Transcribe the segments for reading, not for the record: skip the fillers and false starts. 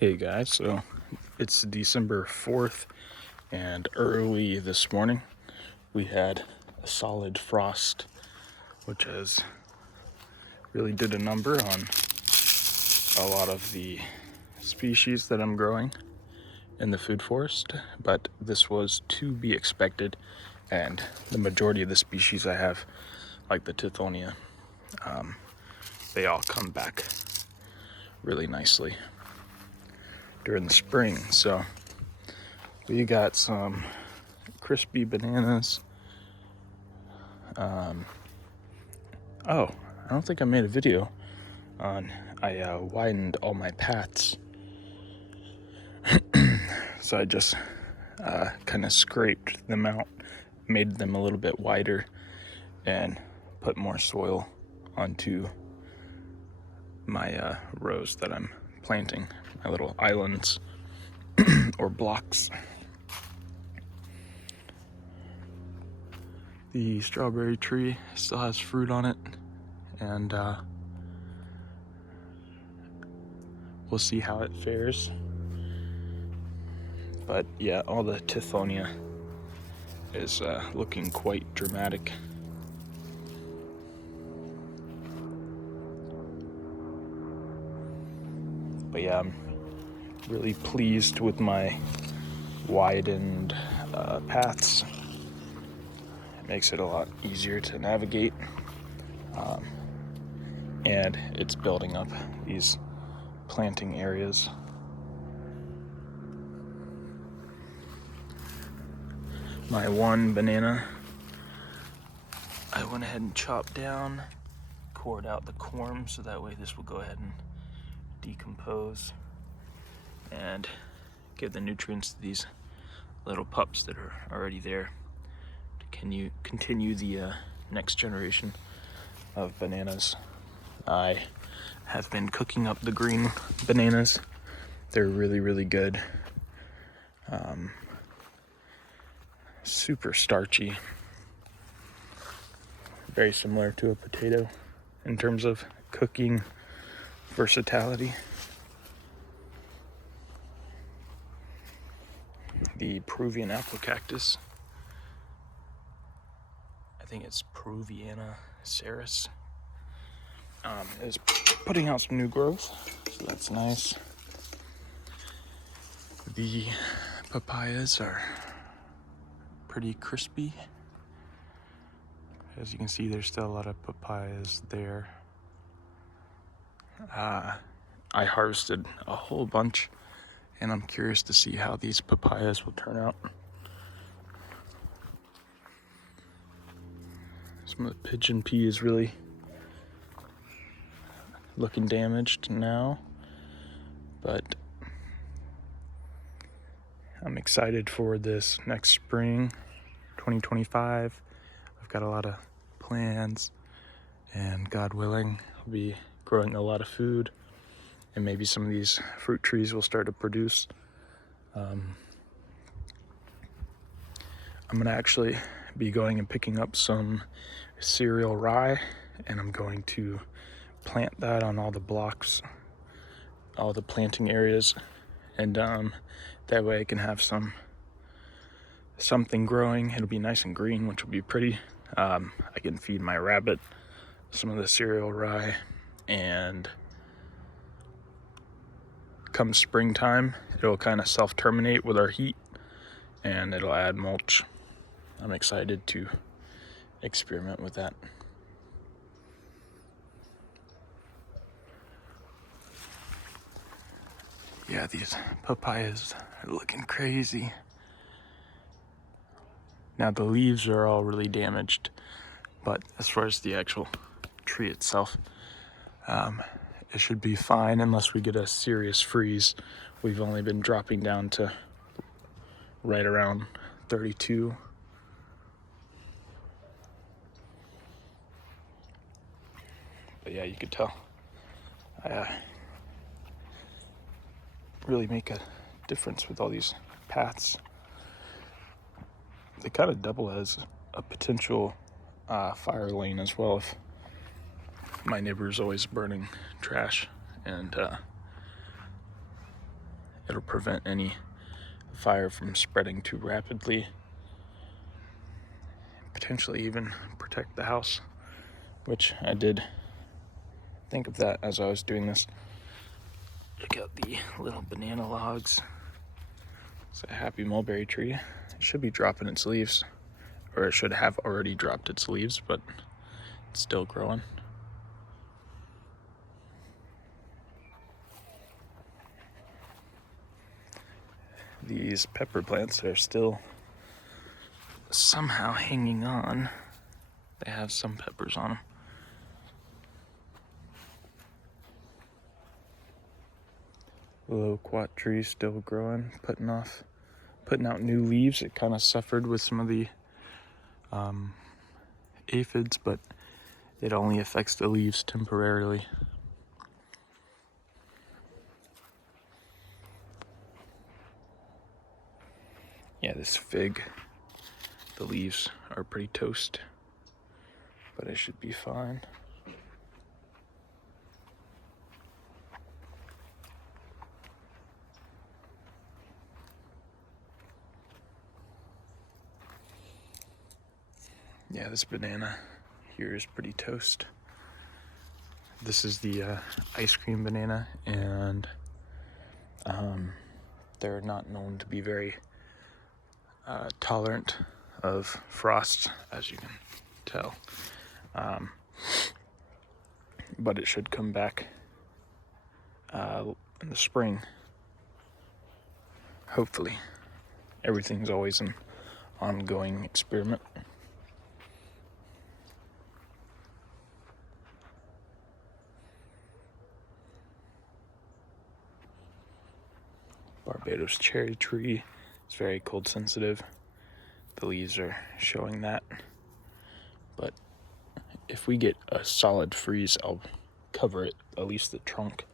Hey guys, so it's December 4th and early this morning we had a solid frost, which has really did a number on a lot of the species that I'm growing in the food forest, but this was to be expected, and the majority of the species I have, like the tithonia, they all come back really nicely during the spring. So we got some crispy bananas. Oh, I don't think I made a video on, I widened all my paths. So I just kind of scraped them out, made them a little bit wider, and put more soil onto my rows that I'm planting, my little islands or blocks. The strawberry tree still has fruit on it, and we'll see how it fares. But yeah, all the tithonia is looking quite dramatic. But yeah, I'm really pleased with my widened paths. It makes it a lot easier to navigate, and it's building up these planting areas. My one banana, I went ahead and chopped down, cored out the corm, so that way this will go ahead and decompose and give the nutrients to these little pups that are already there to continue the next generation of bananas. I have been cooking up the green bananas. They're really good. Super starchy. Very similar to a potato in terms of cooking versatility. The Peruvian apple cactus, I think it's Peruviana ceres, is putting out some new growth, so that's nice. The papayas are pretty crispy. As you can see, there's still a lot of papayas there. I harvested a whole bunch, and I'm curious to see how these papayas will turn out. Some of the pigeon pea is really looking damaged now, but I'm excited for this next spring, 2025. I've got a lot of plans, and God willing, I'll be growing a lot of food, and maybe some of these fruit trees will start to produce. I'm gonna actually be going and picking up some cereal rye, and I'm going to plant that on all the blocks, all the planting areas, and that way I can have something growing. It'll be nice and green, which will be pretty. I can feed my rabbit some of the cereal rye, and come springtime, it'll kind of self-terminate with our heat, and it'll add mulch. I'm excited to experiment with that. Yeah, these papayas are looking crazy. Now the leaves are all really damaged, but as far as the actual tree itself, it should be fine unless we get a serious freeze. We've only been dropping down to right around 32. But yeah, you could tell I really make a difference with all these paths. They kind of double as a potential fire lane as well, if my neighbor's always burning trash, and it'll prevent any fire from spreading too rapidly, potentially even protect the house, which I did think of that as I was doing this. Check out the little banana logs. It's a happy mulberry tree. It should be dropping its leaves, or it should have already dropped its leaves, but it's still growing. These pepper plants are still somehow hanging on. They have some peppers on them. Loquat tree still growing, putting out new leaves. It kind of suffered with some of the aphids, but it only affects the leaves temporarily. Yeah, this fig, the leaves are pretty toast, but it should be fine. Yeah, this banana here is pretty toast. This is the ice cream banana, and they're not known to be very tolerant of frost, as you can tell. But it should come back in the spring. Hopefully. Everything's always an ongoing experiment. Barbados cherry tree is very cold sensitive. The leaves are showing that. But if we get a solid freeze, I'll cover it, at least the trunk,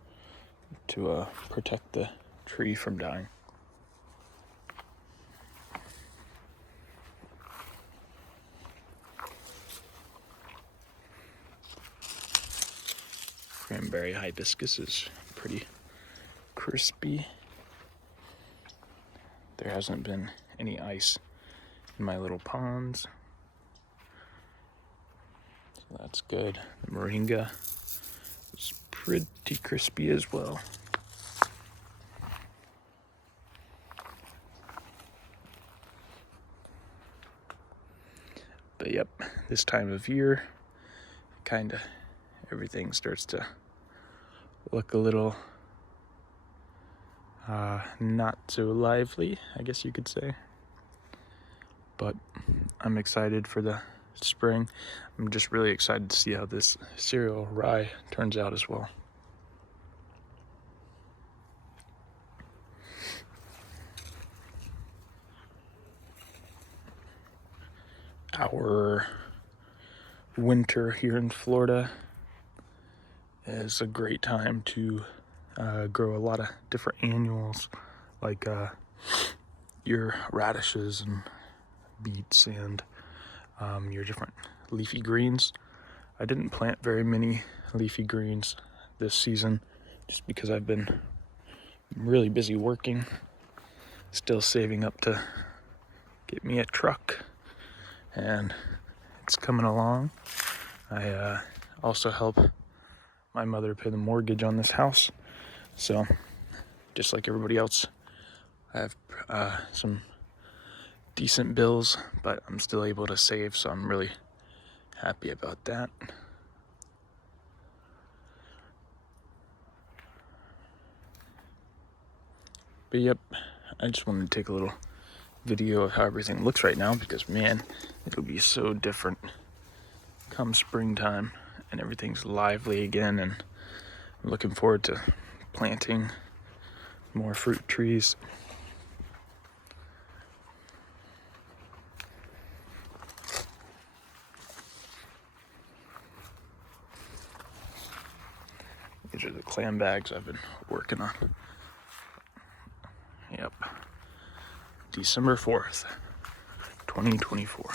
to protect the tree from dying. Cranberry hibiscus is pretty crispy. There hasn't been any ice in my little ponds, so that's good. The moringa is pretty crispy as well. But yep, this time of year, kinda everything starts to look a little not so lively, I guess you could say. But I'm excited for the spring. I'm just really excited to see how this cereal rye turns out as well. Our winter here in Florida is a great time to grow a lot of different annuals, like your radishes and beets and your different leafy greens. I didn't plant very many leafy greens this season just because I've been really busy working, still saving up to get me a truck, and it's coming along. I also help my mother pay the mortgage on this house, so just like everybody else, I have some decent bills, but I'm still able to save, so I'm really happy about that. But yep, I just wanted to take a little video of how everything looks right now, because man, it'll be so different come springtime and everything's lively again, and I'm looking forward to planting more fruit trees. These are the clam bags I've been working on. Yep. December 4th, 2024.